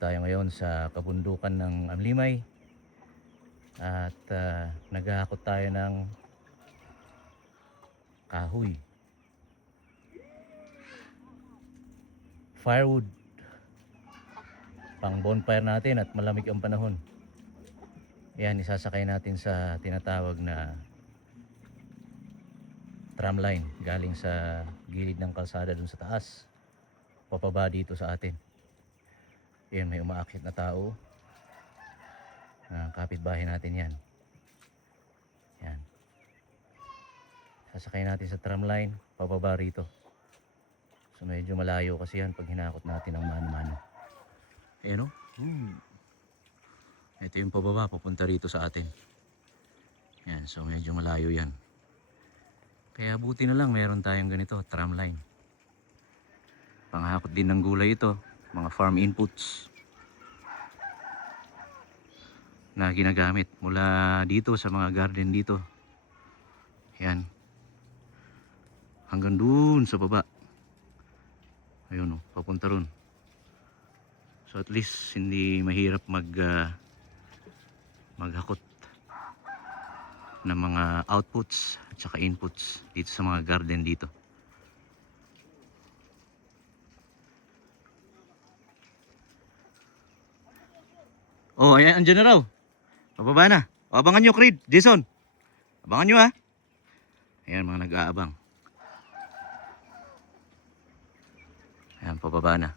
tayo ngayon sa kabundukan ng Amlimay at naghahakot tayo ng kahoy, firewood, pang bonfire natin at malamig ang panahon. Yan, isasakay natin sa tinatawag na tramline galing sa gilid ng kalsada dun sa taas papaba dito sa atin. Yan, may umaakit na tao, kapitbahay natin yan. Yan, sasakay natin sa tramline pababa rito. So medyo malayo kasi yan pag hinakot natin ng mano-mano. Ayan o, ito yung pababa papunta rito sa atin. Yan, so medyo malayo yan. Kaya buti na lang meron tayong ganito, tramline. Panghakot din ng gulay ito, mga farm inputs na ginagamit mula dito sa mga garden dito. Yan, hanggang dun sa baba. Ayun o, papunta ron. So at least hindi mahirap maghakot ng mga outputs at saka inputs dito sa mga garden dito. Oh, ayan, andyan na raw. Pababa na. O, abangan nyo, Creed, Jason. Abangan nyo, ha. Ayan, mga nag-aabang. Ayan, pababa na.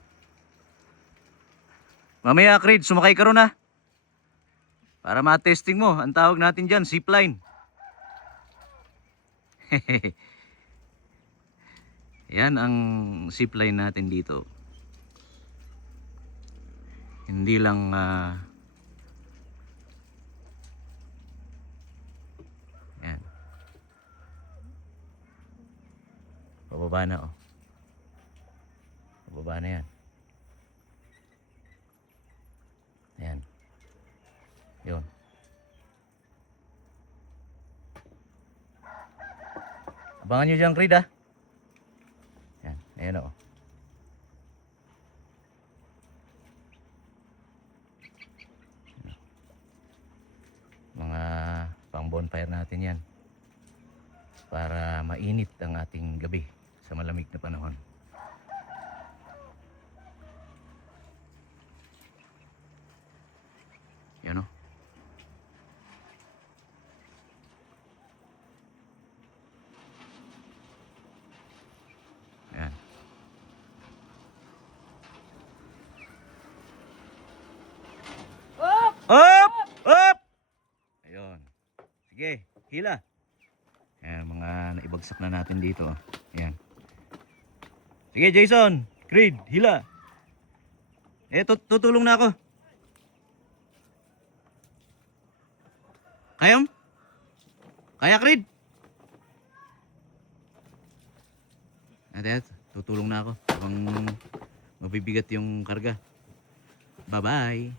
Mamaya, Creed, sumakay ka ron, ha. Para ma-testing mo. Ang tawag natin dyan, zipline. Yan ang zipline natin dito. Hindi lang yan. Pababa na, oh. Pababa na yan. Ayan. Yun. Abangan nyo dyan, Creed, ha. Yan. Ayan, oh. Mga pang bonfire natin yan para mainit ang ating gabi sa malamig na panahon. Yan, o. Yan. Up! Up! Up! Ayun. Sige, hila. Ayan, mga naibagsak na natin dito. Ayan. Sige, Jason, Creed, hila. Tutulong na ako. Kaya? Kaya, Creed? Ate, tutulong na ako habang mabibigat yung karga. Bye-bye.